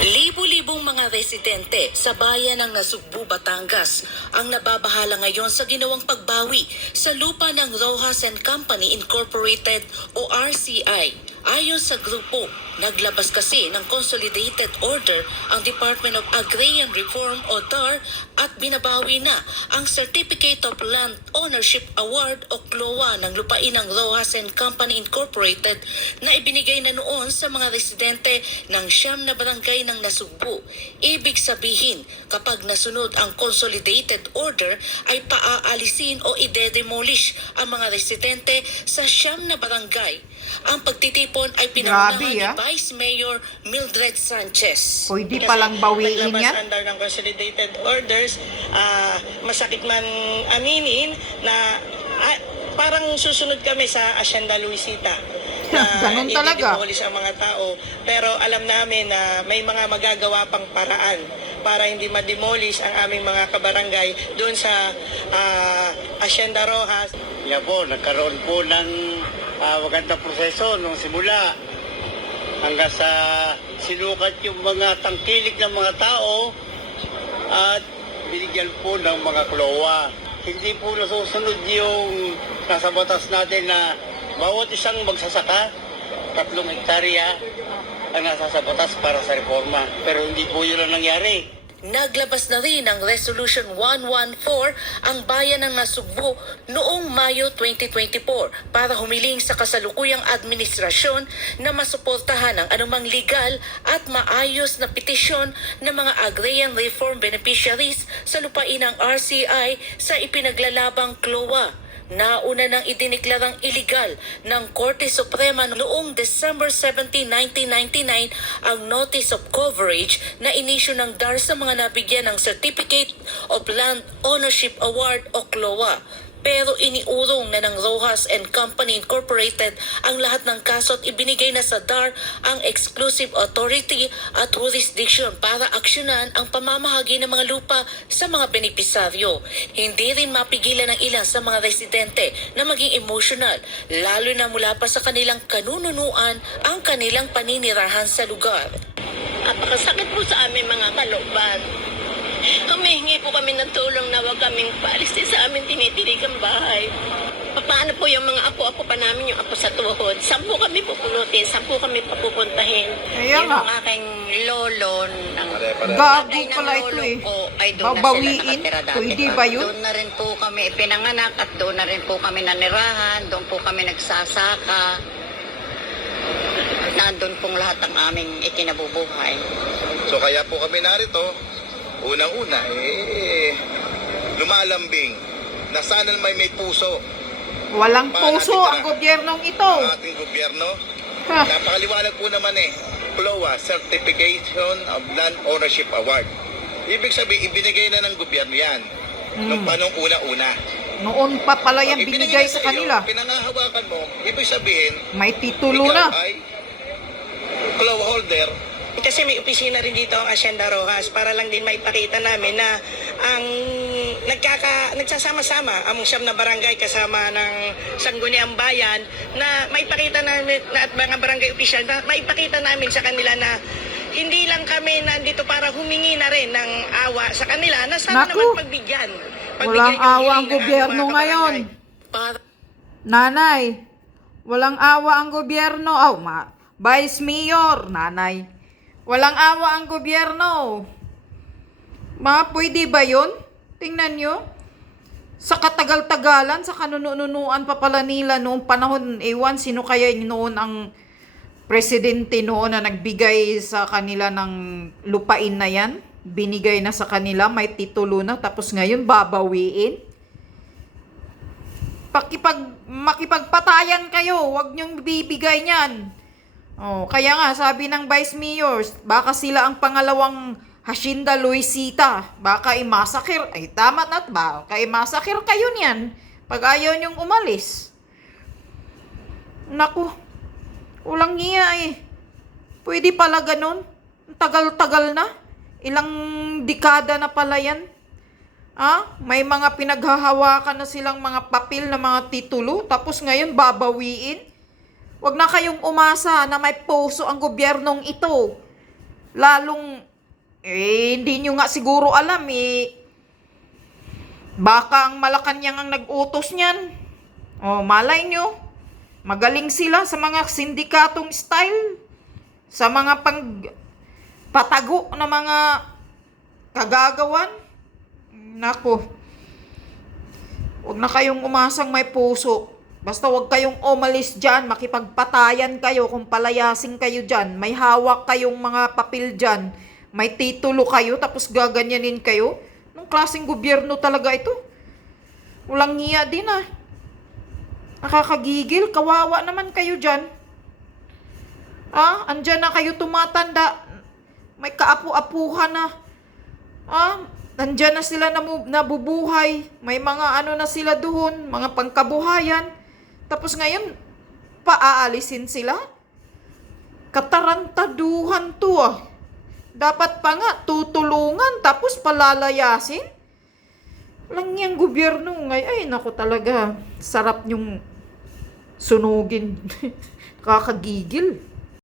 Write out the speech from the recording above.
Libo-libong mga residente sa bayan ng Nasugbu, Batangas ang nababahala ngayon sa ginawang pagbawi sa lupa ng Rojas and Company Incorporated o RCI. Ayon sa grupo, naglabas kasi ng Consolidated Order ang Department of Agrarian Reform o DAR at binabawi na ang Certificate of Land Ownership Award o CLOA ng lupain ng Rojas and Company Incorporated na ibinigay na noon sa mga residente ng siyam na barangay ng Nasugbu. Ibig sabihin, kapag nasunod ang Consolidated Order ay paaalisin o ide-demolish ang mga residente sa siyam na barangay. Ang pagtitipon ay pinangunahan ni Vice Mayor Mildred Sanchez. Pwede palang bawiin yan? Naglabas under ng Consolidated Orders, masakit man aminin na parang susunod kami sa Hacienda Luisita. Ganun talaga. I-demolish ang mga tao. Pero alam namin na may mga magagawa pang paraan para hindi ma-demolish ang aming mga kabarangay doon sa Hacienda Rojas. Yan po, nagkaroon po ng magandang proseso nung simula hanggang sa sinukat yung mga tangkilik ng mga tao at binigyan po ng mga klowa. Hindi po nasusunod yung nasa batas natin na bawat isang magsasaka, 3 hektarya ang nasa sa batas para sa reforma. Pero hindi po yun ang nangyari. Naglabas na rin ng Resolution 114 ang bayan ng Nasugbu noong Mayo 2024 para humiling sa kasalukuyang administrasyon na masuportahan ang anumang legal at maayos na petisyon ng mga agrarian reform beneficiaries sa lupain ng RCI sa ipinaglalabang CLOA. Nauna nang idiniklarang iligal ng Korte Suprema noong December 17, 1999 ang Notice of Coverage na inisyu ng DAR sa mga nabigyan ng Certificate of Land Ownership Award o CLOA. Pero iniurong na ng Rojas and Company Incorporated ang lahat ng kaso at ibinigay na sa DAR ang exclusive authority at jurisdiction para aksyonan ang pamamahagi ng mga lupa sa mga benepisaryo. Hindi rin mapigilan ng ilan sa mga residente na maging emotional, lalo na mula pa sa kanilang kanununuan ang kanilang paninirahan sa lugar. Napakasakit po sa amin mga kalooban. Humihingi po kami ng tulong na huwag kaming paalisin sa amin tinitirig ang bahay. Paano po yung mga apo-apo pa namin, yung apo sa tuhod? Saan po kami pupulutin? Saan po kami papupuntahin? Kaya yung nga. aking lolo, Gago pala ito eh. Ay doon na sila Babawiin? nakatira dati. Pwede ba yun? Doon na rin po kami ipinanganak at doon na rin po kami nanirahan. Doon po kami nagsasaka. Nandun pong lahat ang aming ikinabubuhay. So kaya po kami narito, unang-una, lumalambing na sana may puso. Walang Paano puso natin ang gobyernong ito. Ang ating gobyerno. Ha. Napakaliwanag po naman CLOA, Certification of Land Ownership Award. Ibig sabihin, ibinigay na ng gobyerno yan. Nung panong una-una. Noon pa pala yan Pag binigay na sa iyo, kanila. pinangahawakan mo, ibig sabihin, May titulo ikaw na. ay CLOA holder. Kasi may opisina rin dito ang Hacienda Rojas para lang din maipakita namin na ang nagsasama-sama ang siyam na barangay kasama ng Sangguniang Bayan na maipakita namin na at mga barangay opisyal na maipakita namin sa kanila na hindi lang kami nandito para humingi na rin ng awa sa kanila na sana Naku. naman pagbigyan. Walang yung awa ang hiling ng gobyerno mga ngayon. kabarangay. Para Nanay, walang awa ang gobyerno. Vice Mayor, nanay. Walang awa ang gobyerno. Pwede ba yun? Tingnan nyo. Sa katagal-tagalan, sa kanununuan pa pala nila noong panahon, ewan, sino kaya noon ang presidente noon na nagbigay sa kanila ng lupain na yan? Binigay na sa kanila, may titulo na, tapos ngayon babawiin? Makipagpatayan kayo, wag nyong bibigay niyan. Kaya nga, sabi ng Vice Mayor, baka sila ang pangalawang Hacienda Luisita. Baka imasakir. Ay, tama na ba? Baka imasakir kayo niyan pag ayaw nyong umalis. Naku, ulang niya eh. Pwede pala ganun. Tagal-tagal na. Ilang dekada na pala yan. May mga pinaghahawakan na silang mga papel na mga titulo. Tapos ngayon babawiin. Huwag na kayong umasa na may puso ang gobyernong ito. Lalong, hindi nyo nga siguro alam baka ang Malacanang ang nag-utos niyan. O, malay nyo, magaling sila sa mga sindikatong style, sa mga patago na mga kagagawan. Nako, huwag na kayong umasang may puso. Basta huwag kayong umalis dyan, makipagpatayan kayo kung palayasin kayo dyan. May hawak kayong mga papel dyan, may titulo kayo, tapos gaganyanin kayo. Anong klaseng gobyerno talaga ito? Walang hiya din Nakakagigil, kawawa naman kayo dyan. Andyan na kayo tumatanda, may kaapu-apuhan na. Nandyan na sila nabubuhay. May mga ano na sila doon, mga pangkabuhayan. Tapos ngayon, paaalisin sila? Katarantaduhan to Dapat pa nga, tutulungan, tapos palalayasin? Lang yung gobyerno ngayon. Ay, naku talaga. Sarap nyong sunugin. Kakagigil.